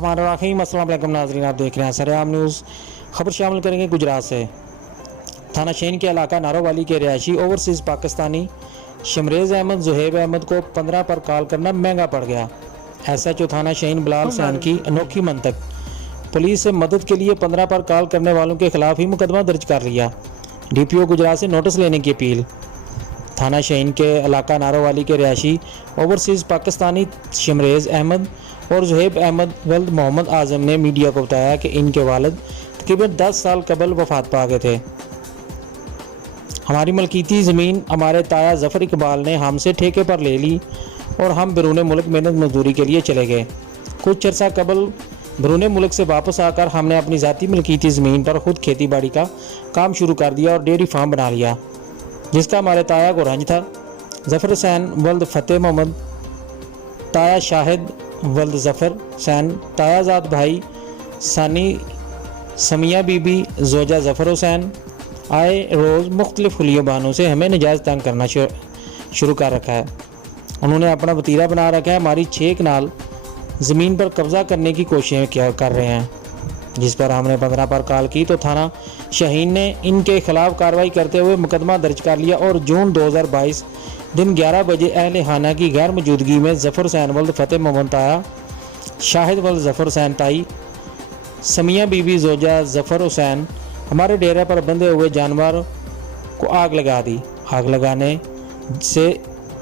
बिस्मिल्लाहिर्रहमानिर्रहीम। अस्सलाम वालेकुम नाज़रीन, आप देख रहे हैं सरेआम न्यूज़। खबर शामिल करेंगे गुजरात से। थाना शहीन के इलाका नारोवाली के रिहायशी ओवरसीज़ पाकिस्तानी शमरेज़ अहमद ज़ुहैब अहमद को 15 पर कॉल करना महंगा पड़ गया। SHO थाना शहीन बिलाल हुसैन की अनोखी मंतक। पुलिस से मदद के लिए 15 पर कॉल करने वालों के खिलाफ ही मुकदमा दर्ज कर लिया। DPO गुजरात से नोटिस लेने की अपील। थाना शहीन के इलाका नारोवाली के रिहायशी ओवरसीज़ पाकिस्तानी शमरेज़ अहमद और ज़ुहैब अहमद वल्द मोहम्मद आज़म ने मीडिया को बताया कि इनके वालिद तकरीबन 10 साल कबल वफ़ात पा गए थे। हमारी मलकीती ज़मीन हमारे ताया ज़फ़र इकबाल ने हमसे ठेके पर ले ली और हम बैरून मुल्क मेहनत मजदूरी के लिए चले गए। कुछ अर्सा कबल बैरून मुल्क से वापस आकर हमने अपनी ज़ाती मलकीती ज़मीन पर खुद खेती बाड़ी का काम शुरू कर दिया और डेयरी फार्म बना लिया, जिसका हमारे ताया को रंज था। ज़फ़र हुसैन वल्द फ़तेह मोहम्मद, ताया शाहिद वल्द ज़फ़र हुसैन, तायाज़ाद भाई सानी समिया बीबी जोजा ज़फ़र हुसैन आए रोज़ मुख्तलिफ़ हुलिया बहानों से हमें नजायज़ तंग करना शुरू कर रखा है। उन्होंने अपना वतीरा बना रखा है। हमारी 6 कनाल ज़मीन पर कब्ज़ा करने की कोशिशें क्या कर रहे हैं, जिस पर हमने 15 पर कॉल की तो थाना शहीन ने इनके खिलाफ कार्रवाई करते हुए मुकदमा दर्ज कर लिया और जून 2022 दिन 11 बजे अहले खाना की गैर मौजूदगी में ज़फ़र हुसैन वल्द फ़तेह मोहम्मद, ताया शाहिद वल्द ज़फ़र हुसैन, ताई समिया बीबी जोजा ज़फ़र हुसैन हमारे डेरे पर बंधे हुए जानवर को आग लगा दी। आग लगाने से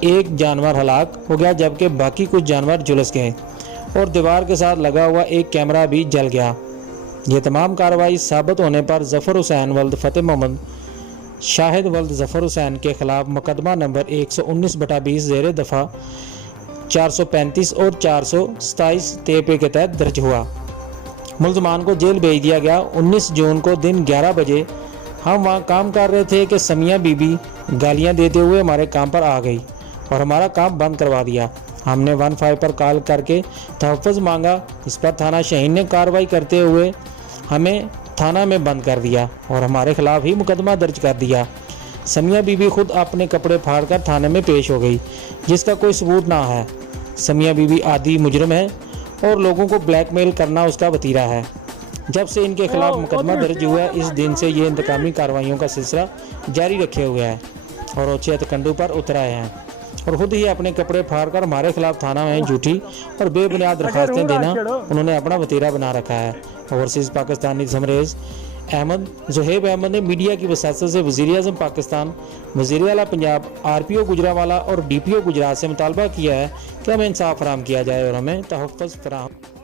एक जानवर हलाक हो गया, जबकि बाकी कुछ जानवर झुलस गए और दीवार के साथ लगा हुआ एक कैमरा भी जल गया। ये तमाम कार्रवाई साबित होने पर ज़फ़र हुसैन वल्द फ़तेह मोहम्मद, शाहिद वल्द ज़फ़र हुसैन के खिलाफ मुकदमा नंबर 119/20 ज़ेर दफ़ा 435 और 427 TP के तहत दर्ज हुआ। मुल्ज़मान को जेल भेज दिया गया। 19 जून को दिन 11 बजे हम वहाँ काम कर रहे थे कि समिया बीबी गालियाँ देते हुए हमारे काम पर आ गई और हमारा काम बंद करवा दिया। हमने 15 पर कॉल करके तहफ़्फ़ुज़ मांगा। इस पर थाना शहीन ने कार्रवाई करते हुए हमें थाना में बंद कर दिया और हमारे खिलाफ ही मुकदमा दर्ज कर दिया। समिया बीबी खुद अपने कपड़े फाड़कर थाने में पेश हो गई, जिसका कोई सबूत ना है। समिया बीबी आदी मुजरिम है और लोगों को ब्लैकमेल करना उसका वतीरा है। जब से इनके खिलाफ मुकदमा दर्ज हुआ है, इस दिन से ये इंतकामी कार्रवाइयों का सिलसिला जारी रखे हुए है और ओछे हथकंडों पर उतर आए हैं और खुद ही अपने कपड़े फाड़कर हमारे खिलाफ थाना में झूठी और बेबुनियाद दरखास्तें देना उन्होंने अपना वतीरा बना रखा है। ओवरसीज़ पाकिस्तानी शमरेज़ अहमद ज़ुहैब अहमद ने मीडिया की वसात से वज़ीर-ए-आज़म पाकिस्तान, वज़ीर आला पंजाब, RPO गुजरावाला और DPO गुजरात से मुतालबा किया है कि हमें इंसाफ फराहम किया जाए और हमें तहफ़्फ़ुज़ फराहम